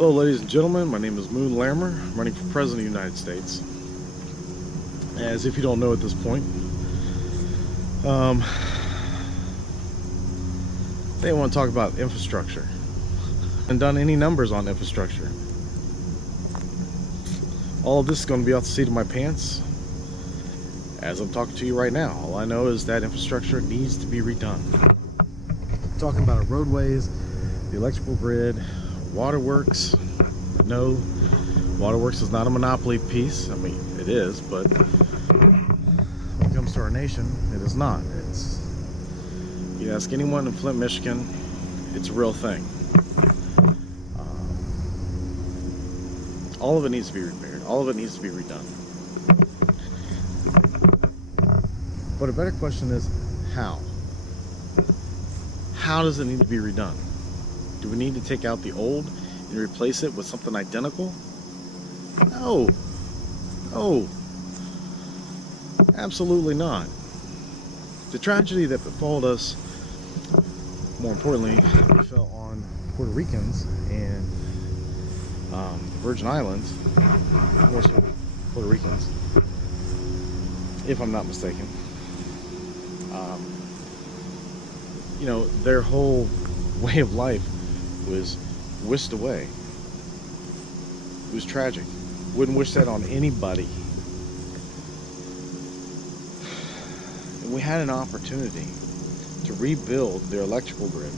Hello ladies and gentlemen, my name is Mun Larimer. I'm running for President of the United States. As if you don't know at this point, they want to talk about infrastructure. I haven't done any numbers on infrastructure. All of this is going to be off the seat of my pants as I'm talking to you right now. All I know is that infrastructure needs to be redone. I'm talking about our roadways, the electrical grid, waterworks. No, waterworks is not a monopoly piece. I mean, it is, but when it comes to our nation, it is not. You ask anyone in Flint, Michigan, it's a real thing. All of it needs to be repaired. All of it needs to be redone. But a better question is, how? How does it need to be redone? Do we need to take out the old and replace it with something identical? No. No. Absolutely not. The tragedy that befalled us, more importantly, fell on Puerto Ricans and Virgin Islands, more so Puerto Ricans, if I'm not mistaken. You know, their whole way of life was whisked away. It was tragic. Wouldn't wish that on anybody. And we had an opportunity to rebuild their electrical grid.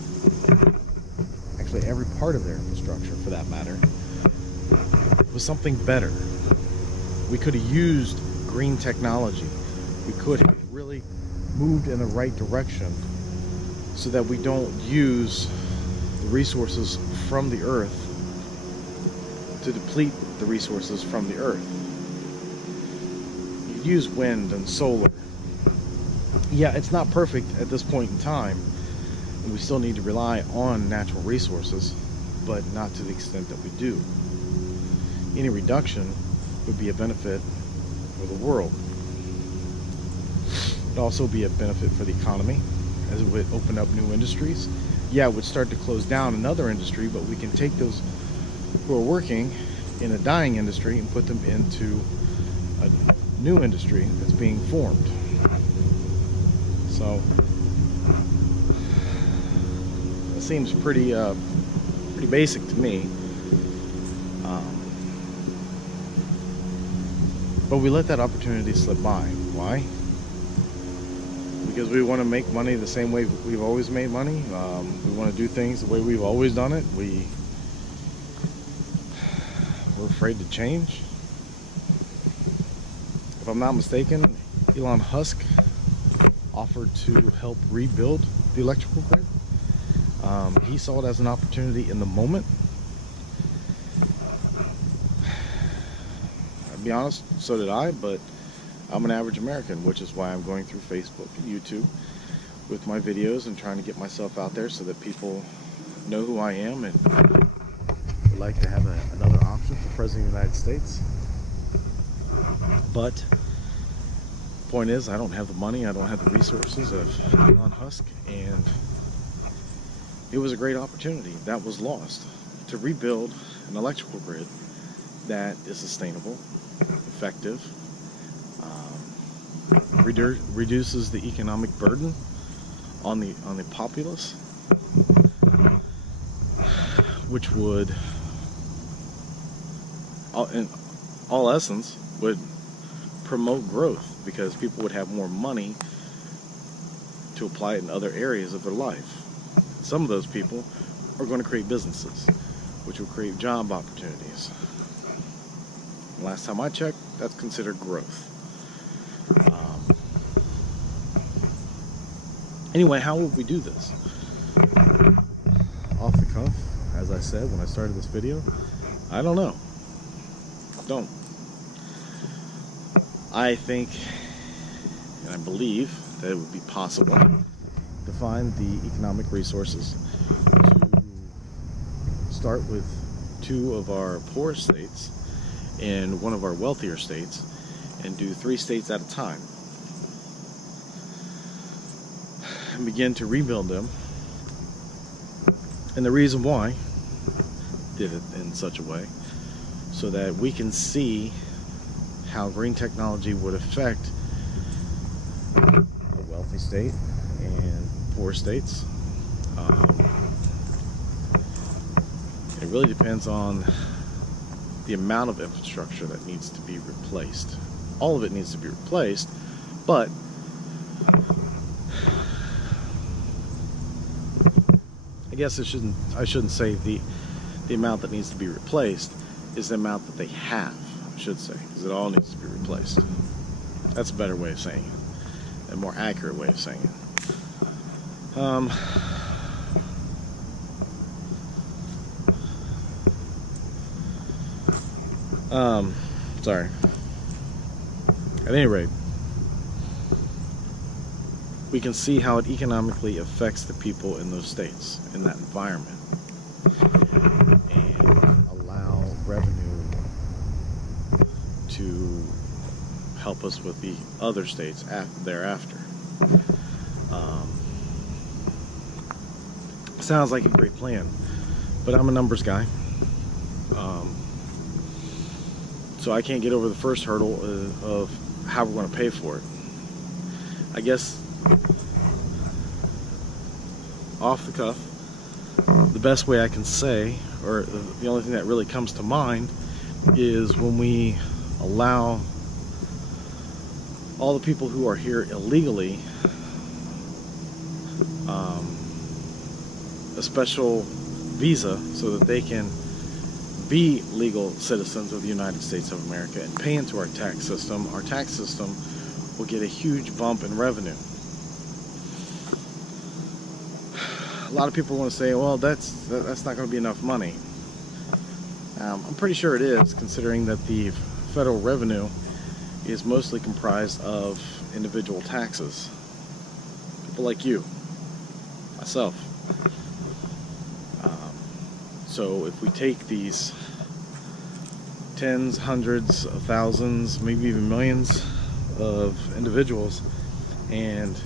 Actually, every part of their infrastructure, for that matter, was something better. We could have used green technology. We could have really moved in the right direction so that we don't use the resources from the earth to deplete the resources from the earth. You use wind and solar. Yeah, it's not perfect at this point in time, and we still need to rely on natural resources, but not to the extent that we do. Any reduction would be a benefit for the world. It would also be a benefit for the economy, as it would open up new industries. Yeah, it would start to close down another industry, but we can take those who are working in a dying industry and put them into a new industry that's being formed. So it seems pretty basic to me. But we let that opportunity slip by. Why? Because we want to make money the same way we've always made money. We want to do things the way we've always done it. We're afraid to change. If I'm not mistaken, Elon Musk offered to help rebuild the electrical grid. He saw it as an opportunity in the moment. I'll be honest, so did I, but I'm an average American, which is why I'm going through Facebook and YouTube with my videos and trying to get myself out there so that people know who I am and would like to have another option for President of the United States. But the point is, I don't have the money, I don't have the resources of Elon Musk, and it was a great opportunity that was lost to rebuild an electrical grid that is sustainable, effective, reduces the economic burden on the populace, which would, in all essence, would promote growth, because people would have more money to apply it in other areas of their life. Some of those people are going to create businesses, which will create job opportunities. Last time I checked, that's considered growth. Anyway, how would we do this? Off the cuff, as I said when I started this video, I don't know. Don't. I think, and I believe, that it would be possible to find the economic resources to start with 2 of our poorest states and 1 of our wealthier states, and do 3 states at a time, and begin to rebuild them. And the reason why did it in such a way so that we can see how green technology would affect a wealthy state and poor states. It really depends on the amount of infrastructure that needs to be replaced. All of it needs to be replaced, but I guess I shouldn't say the amount that needs to be replaced is the amount that they have, I should say, because it all needs to be replaced. That's a better way of saying it, a more accurate way of saying it. Sorry. At any rate, we can see how it economically affects the people in those states, in that environment, and allow revenue to help us with the other states thereafter. Sounds like a great plan, but I'm a numbers guy. So I can't get over the first hurdle of how we're going to pay for it. I guess off the cuff, the best way I can say, or the only thing that really comes to mind, is when we allow all the people who are here illegally a special visa so that they can be legal citizens of the United States of America and pay into our tax system. Our tax system will get a huge bump in revenue. A lot of people want to say, well, that's not going to be enough money. I'm pretty sure it is, considering that the federal revenue is mostly comprised of individual taxes. People like you, myself. So if we take these tens, hundreds of thousands, maybe even millions of individuals, and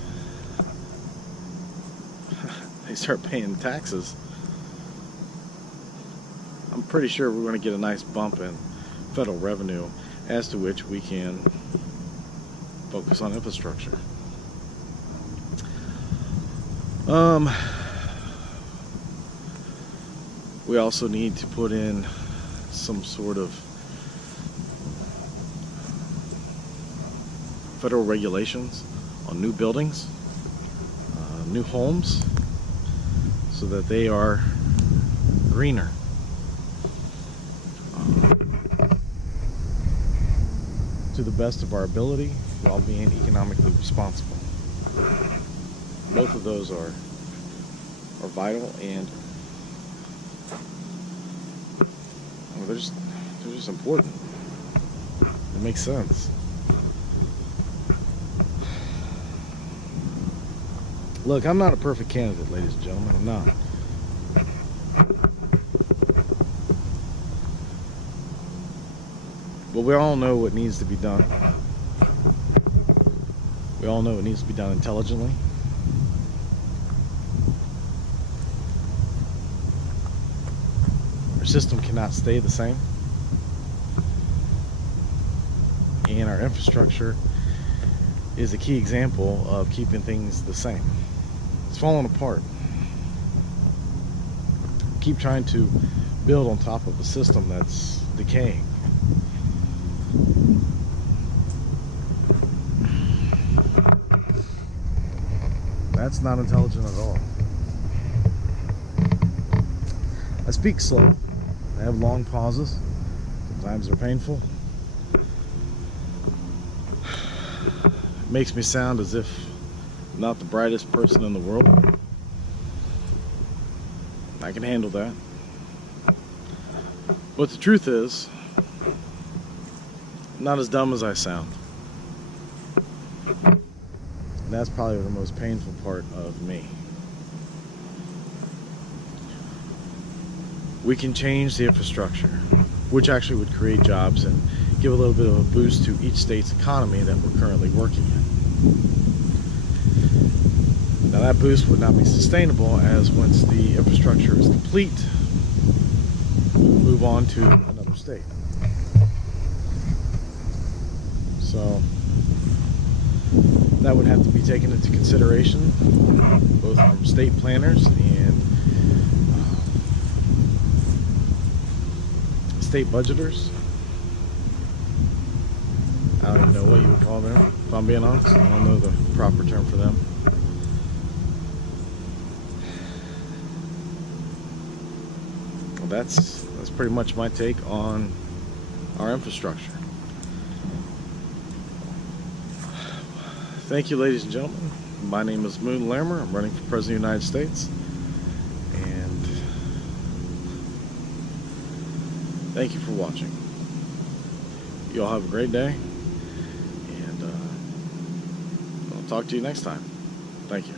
they start paying taxes, I'm pretty sure we're going to get a nice bump in federal revenue, as to which we can focus on infrastructure. We also need to put in some sort of federal regulations on new buildings, new homes, so that they are greener. To the best of our ability, while being economically responsible. Both of those are vital, and they're just important. It makes sense. Look, I'm not a perfect candidate, ladies and gentlemen. I'm not. But we all know what needs to be done. We all know it needs to be done intelligently. Our system cannot stay the same. And our infrastructure is a key example of keeping things the same. It's falling apart. Keep trying to build on top of a system that's decaying. That's not intelligent at all. I speak slow. I have long pauses. Sometimes they're painful. It makes me sound as if I'm not the brightest person in the world. I can handle that. But the truth is, I'm not as dumb as I sound. And that's probably the most painful part of me. We can change the infrastructure, which actually would create jobs and give a little bit of a boost to each state's economy that we're currently working in. Now that boost would not be sustainable, as once the infrastructure is complete, move on to another state. So that would have to be taken into consideration, both from state planners and state budgeters. I don't even know what you would call them, if I'm being honest. I don't know the proper term for them. Well, that's pretty much my take on our infrastructure. Thank you, ladies and gentlemen. My name is Mun Larimer. I'm running for President of the United States. And thank you for watching. You all have a great day. And I'll talk to you next time. Thank you.